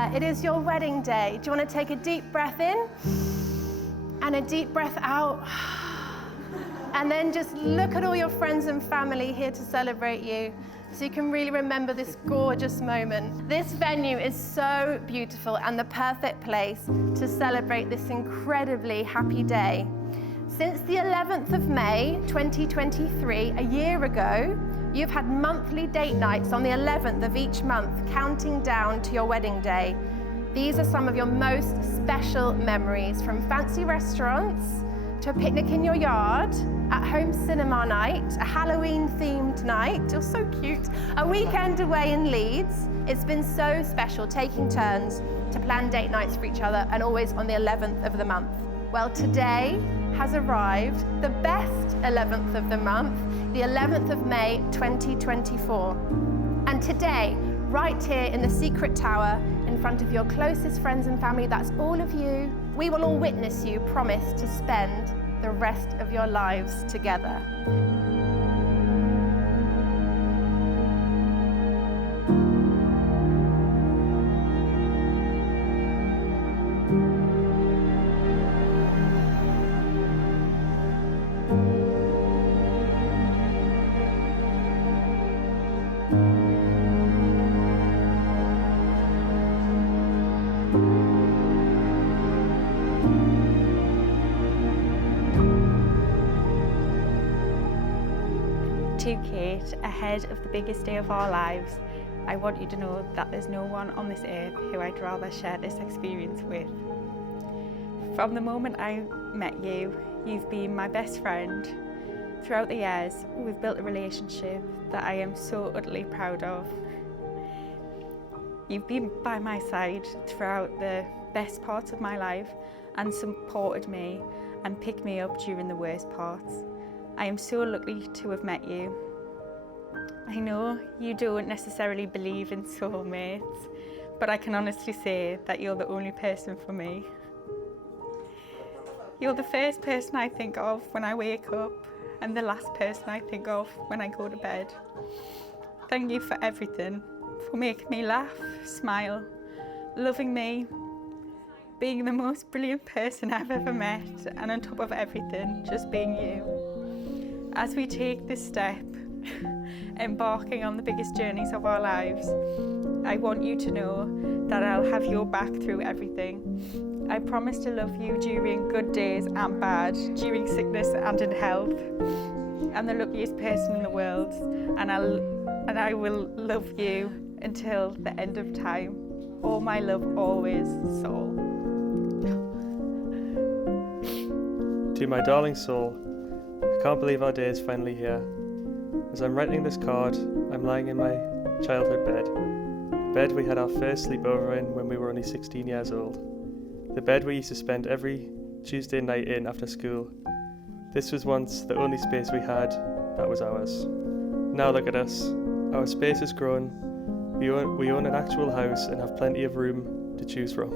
together. It is your wedding day. Do you want to take a deep breath in and a deep breath out? And then just look at all your friends and family here to celebrate you, so you can really remember this gorgeous moment. This venue is so beautiful and the perfect place to celebrate this incredibly happy day. Since the 11th of May, 2023, a year ago, you've had monthly date nights on the 11th of each month, counting down to your wedding day. These are some of your most special memories, from fancy restaurants to a picnic in your yard, at-home cinema night, a Halloween-themed night, you're so cute, a weekend away in Leeds. It's been so special taking turns to plan date nights for each other, and always on the 11th of the month. Well, today has arrived, the best 11th of the month, the 11th of May, 2024. And today, right here in the secret tower, in front of your closest friends and family, that's all of you, we will all witness you promise to spend the rest of your lives together. To Kate, ahead of the biggest day of our lives, I want you to know that there's no one on this earth who I'd rather share this experience with. From the moment I met you, you've been my best friend. Throughout the years, we've built a relationship that I am so utterly proud of. You've been by my side throughout the best parts of my life and supported me and picked me up during the worst parts. I am so lucky to have met you. I know you don't necessarily believe in soulmates, but I can honestly say that you're the only person for me. You're the first person I think of when I wake up and the last person I think of when I go to bed. Thank you for everything, for making me laugh, smile, loving me, being the most brilliant person I've ever met, and on top of everything, just being you. As we take this step, embarking on the biggest journeys of our lives, I want you to know that I'll have your back through everything. I promise to love you during good days and bad, during sickness and in health. I'm the luckiest person in the world, and I will love you until the end of time. All my love always, Saul. To my darling Saul, I can't believe our day is finally here. As I'm writing this card, I'm lying in my childhood bed. The bed we had our first sleepover in when we were only 16 years old. The bed we used to spend every Tuesday night in after school. This was once the only space we had that was ours. Now look at us. Our space has grown. We own an actual house and have plenty of room to choose from,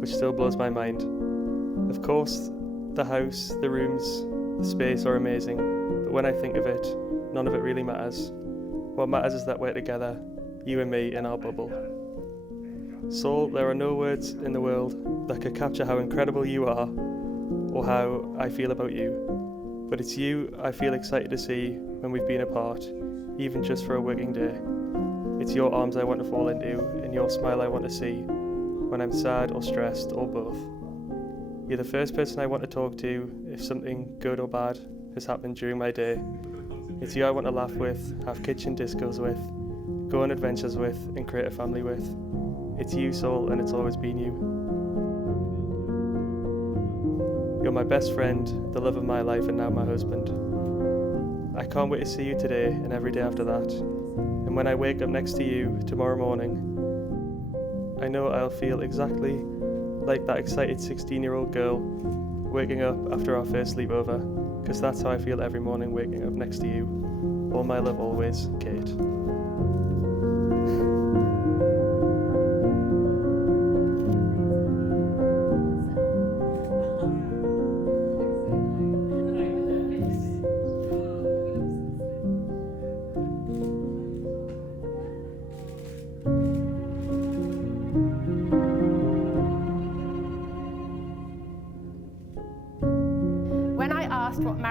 which still blows my mind. Of course, the house, the rooms, the space are amazing, but when I think of it, none of it really matters. What matters is that we're together, you and me in our bubble. Saul, there are no words in the world that could capture how incredible you are or how I feel about you. But it's you I feel excited to see when we've been apart, even just for a working day. It's your arms I want to fall into and your smile I want to see when I'm sad or stressed or both. You're the first person I want to talk to if something good or bad has happened during my day. It's you I want to laugh with, have kitchen discos with, go on adventures with, and create a family with. It's you, Saul, and it's always been you. You're my best friend, the love of my life, and now my husband. I can't wait to see you today and every day after that. And when I wake up next to you tomorrow morning, I know I'll feel exactly like that excited 16-year-old girl waking up after our first sleepover, because that's how I feel every morning waking up next to you. All my love always, Kate.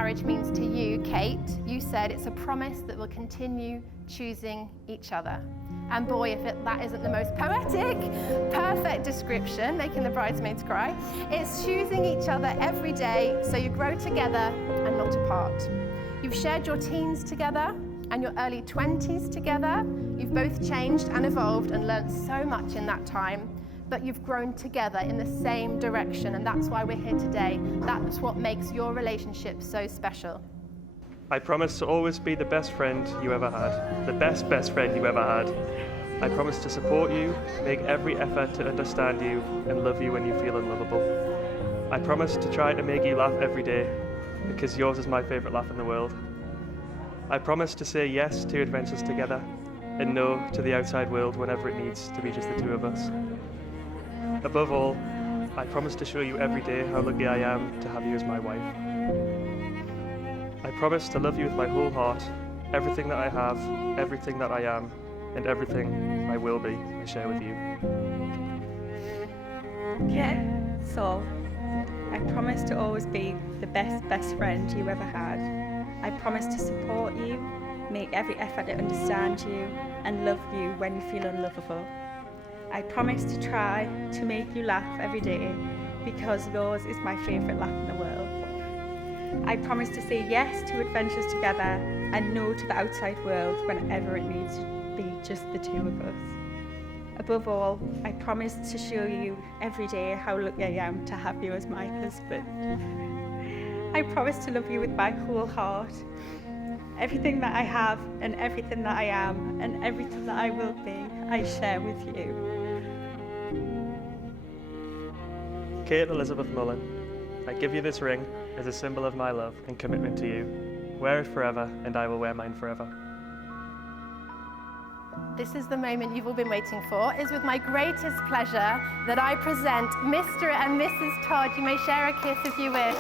marriage means to you, Kate, you said it's a promise that we'll continue choosing each other. And boy, if that isn't the most poetic, perfect description, making the bridesmaids cry, it's choosing each other every day so you grow together and not apart. You've shared your teens together and your early 20s together. You've both changed and evolved and learned so much in that time, but you've grown together in the same direction, and that's why we're here today. That's what makes your relationship so special. I promise to always be the best friend you ever had, the best friend you ever had. I promise to support you, make every effort to understand you and love you when you feel unlovable. I promise to try to make you laugh every day, because yours is my favourite laugh in the world. I promise to say yes to adventures together and no to the outside world whenever it needs to be just the two of us. Above all, I promise to show you every day how lucky I am to have you as my wife. I promise to love you with my whole heart, everything that I have, everything that I am, and everything I will be, I share with you. Okay, Saul, I promise to always be the best friend you ever had. I promise to support you, make every effort to understand you, and love you when you feel unlovable. I promise to try to make you laugh every day, because yours is my favourite laugh in the world. I promise to say yes to adventures together and no to the outside world whenever it needs to be just the two of us. Above all, I promise to show you every day how lucky I am to have you as my husband. I promise to love you with my whole heart. Everything that I have and everything that I am and everything that I will be, I share with you. Kate Elizabeth Mullen, I give you this ring as a symbol of my love and commitment to you. Wear it forever, and I will wear mine forever. This is the moment you've all been waiting for. It is with my greatest pleasure that I present Mr. and Mrs. Todd. You may share a kiss if you wish.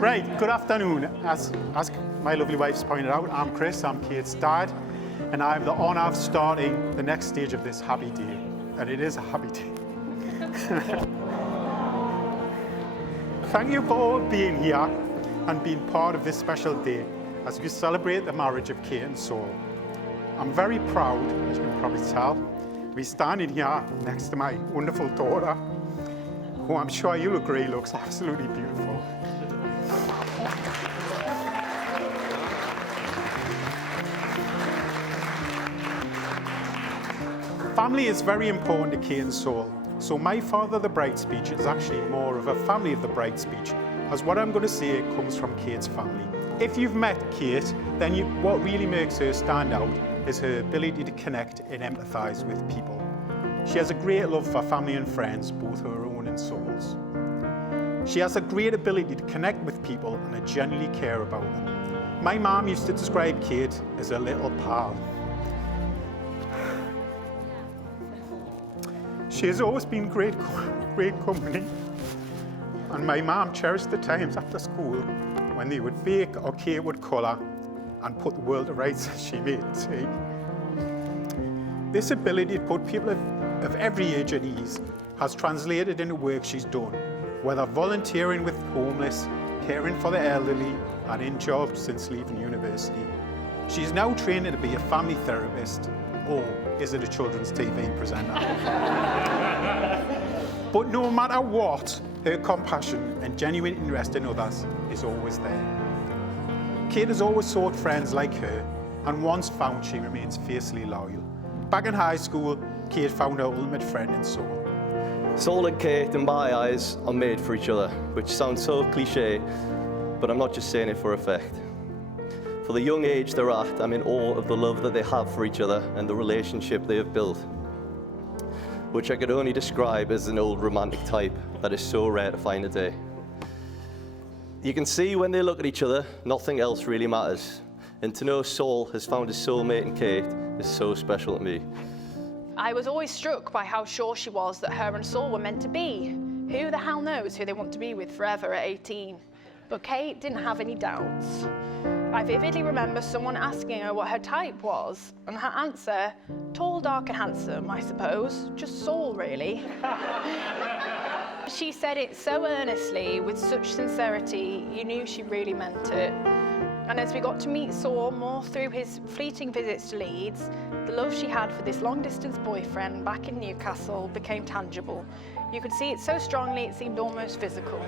Right, good afternoon. As my lovely wife's pointed out, I'm Chris, I'm Kate's dad, and I have the honour of starting the next stage of this happy day. And it is a happy day. Thank you for all being here and being part of this special day as we celebrate the marriage of Kate and Saul. I'm very proud, as you can probably tell, to be standing here next to my wonderful daughter, who I'm sure you'll agree looks absolutely beautiful. Family is very important to Kate and Saul, so my Father the Bride speech is actually more of a family of the bride speech, as what I'm going to say comes from Kate's family. If you've met Kate, then what really makes her stand out is her ability to connect and empathise with people. She has a great love for family and friends, both her own and Saul's. She has a great ability to connect with people and to genuinely care about them. My mum used to describe Kate as a little pal. She has always been great company, and my mum cherished the times after school when they would bake or Kate would colour and put the world to rights as she made tea. This ability to put people of every age at ease has translated into work she's done, whether volunteering with homeless, caring for the elderly, and in jobs since leaving university. She's now trained to be a family therapist, or is it a children's TV presenter? But no matter what, her compassion and genuine interest in others is always there. Kate has always sought friends like her, and once found, she remains fiercely loyal. Back in high school, Kate found her ultimate friend in Saul. Saul and Kate, in my eyes, are made for each other, which sounds so cliche, but I'm not just saying it for effect. For the young age they're at, I'm in awe of the love that they have for each other and the relationship they have built, which I could only describe as an old romantic type that is so rare to find today. You can see when they look at each other, nothing else really matters. And to know Saul has found his soulmate in Kate is so special to me. I was always struck by how sure she was that her and Saul were meant to be. Who the hell knows who they want to be with forever at 18? But Kate didn't have any doubts. I vividly remember someone asking her what her type was, and her answer, tall, dark and handsome, I suppose, just Saul really. She said it so earnestly, with such sincerity, you knew she really meant it. And as we got to meet Saul more through his fleeting visits to Leeds, the love she had for this long-distance boyfriend back in Newcastle became tangible. You could see it so strongly it seemed almost physical.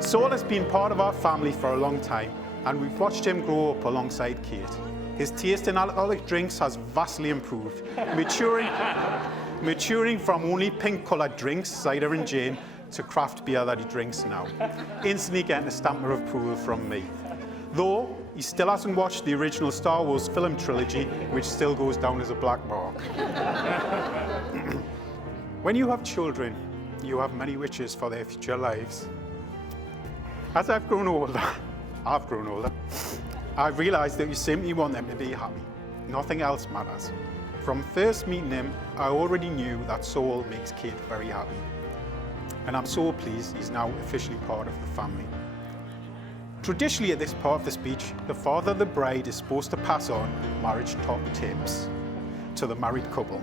Saul has been part of our family for a long time, and we've watched him grow up alongside Kate. His taste in alcoholic drinks has vastly improved, maturing from only pink-coloured drinks, cider and gin, to craft beer that he drinks now, instantly getting a stamp of approval from me. Though he still hasn't watched the original Star Wars film trilogy, which still goes down as a black mark. When you have children, you have many wishes for their future lives. As I've grown older, I've realised that you simply want them to be happy. Nothing else matters. From first meeting him, I already knew that Saul makes Kate very happy. And I'm so pleased he's now officially part of the family. Traditionally at this part of the speech, the father of the bride is supposed to pass on marriage top tips to the married couple.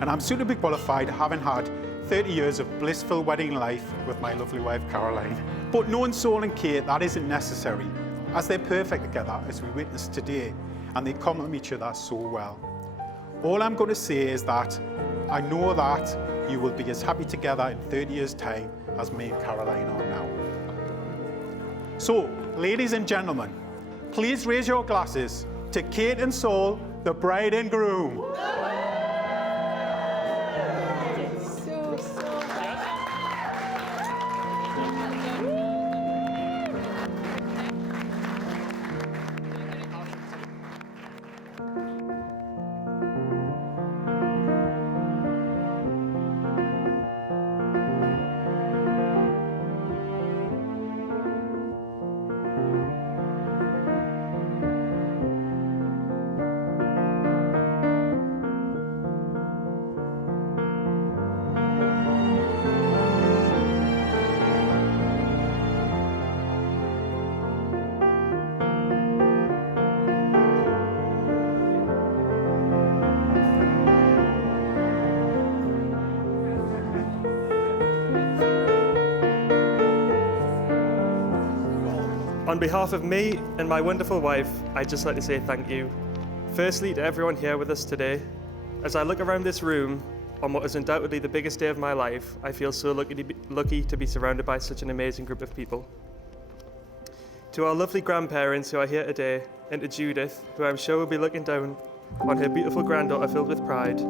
And I'm suitably qualified, having had 30 years of blissful wedding life with my lovely wife Caroline. But knowing Saul and Kate, that isn't necessary, as they're perfect together, as we witnessed today, and they complement each other so well. All I'm going to say is that I know that you will be as happy together in 30 years' time as me and Caroline are now. So, ladies and gentlemen, please raise your glasses to Kate and Saul, the bride and groom. On behalf of me and my wonderful wife, I'd just like to say thank you. Firstly, to everyone here with us today. As I look around this room, on what is undoubtedly the biggest day of my life, I feel so lucky to be surrounded by such an amazing group of people. To our lovely grandparents who are here today, and to Judith, who I'm sure will be looking down on her beautiful granddaughter filled with pride,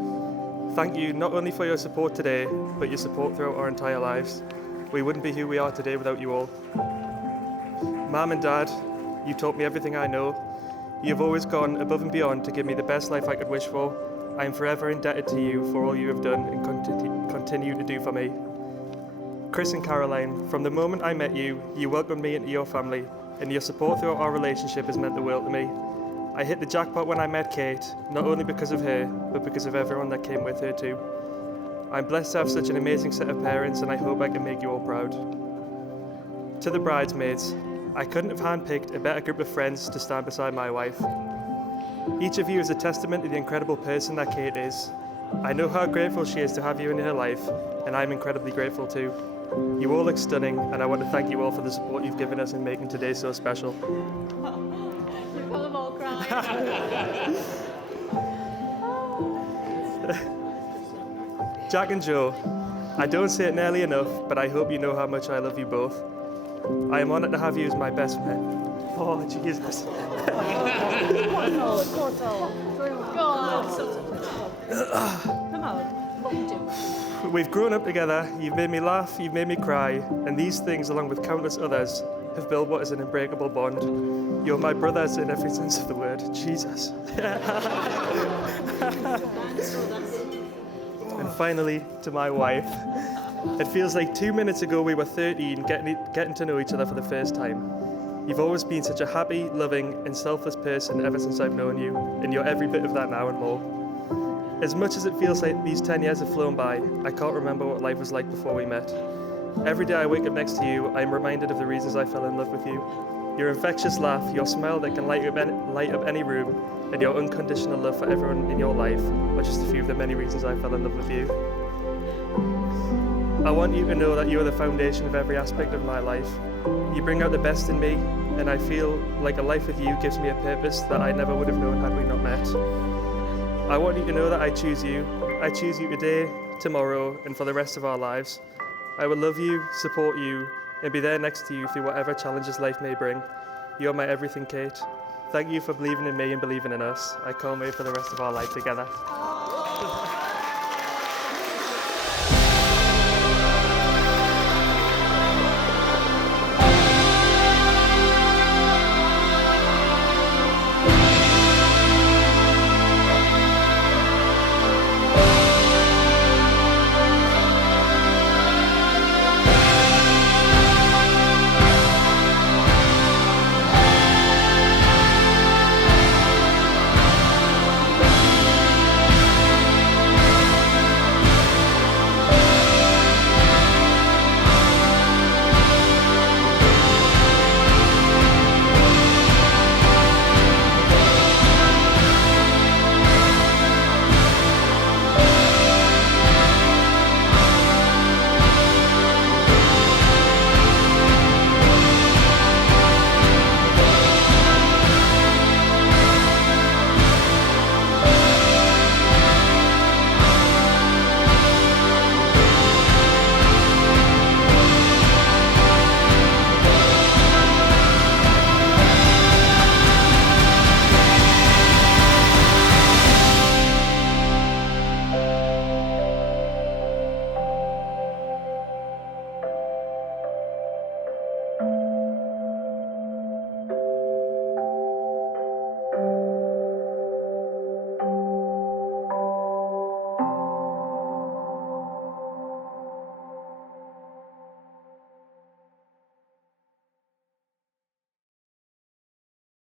thank you not only for your support today, but your support throughout our entire lives. We wouldn't be who we are today without you all. Mum and Dad, you've taught me everything I know. You've always gone above and beyond to give me the best life I could wish for. I am forever indebted to you for all you have done and continue to do for me. Chris and Caroline, from the moment I met you, you welcomed me into your family, and your support throughout our relationship has meant the world to me. I hit the jackpot when I met Kate, not only because of her, but because of everyone that came with her too. I'm blessed to have such an amazing set of parents, and I hope I can make you all proud. To the bridesmaids, I couldn't have handpicked a better group of friends to stand beside my wife. Each of you is a testament to the incredible person that Kate is. I know how grateful she is to have you in her life, and I'm incredibly grateful too. You all look stunning, and I want to thank you all for the support you've given us in making today so special. Jack and Joe, I don't say it nearly enough, but I hope you know how much I love you both. I am honoured to have you as my best man. Oh, Jesus. We've grown up together, you've made me laugh, you've made me cry, and these things, along with countless others, have built what is an unbreakable bond. You're my brothers in every sense of the word. Jesus. And finally, to my wife. It feels like 2 minutes ago we were 13, getting to know each other for the first time. You've always been such a happy, loving, and selfless person ever since I've known you, and you're every bit of that now and more. As much as it feels like these 10 years have flown by, I can't remember what life was like before we met. Every day I wake up next to you, I'm reminded of the reasons I fell in love with you. Your infectious laugh, your smile that can light up any room, and your unconditional love for everyone in your life are just a few of the many reasons I fell in love with you. I want you to know that you are the foundation of every aspect of my life. You bring out the best in me, and I feel like a life with you gives me a purpose that I never would have known had we not met. I want you to know that I choose you. I choose you today, tomorrow, and for the rest of our lives. I will love you, support you, and be there next to you through whatever challenges life may bring. You're my everything, Kate. Thank you for believing in me and believing in us. I can't wait for the rest of our life together.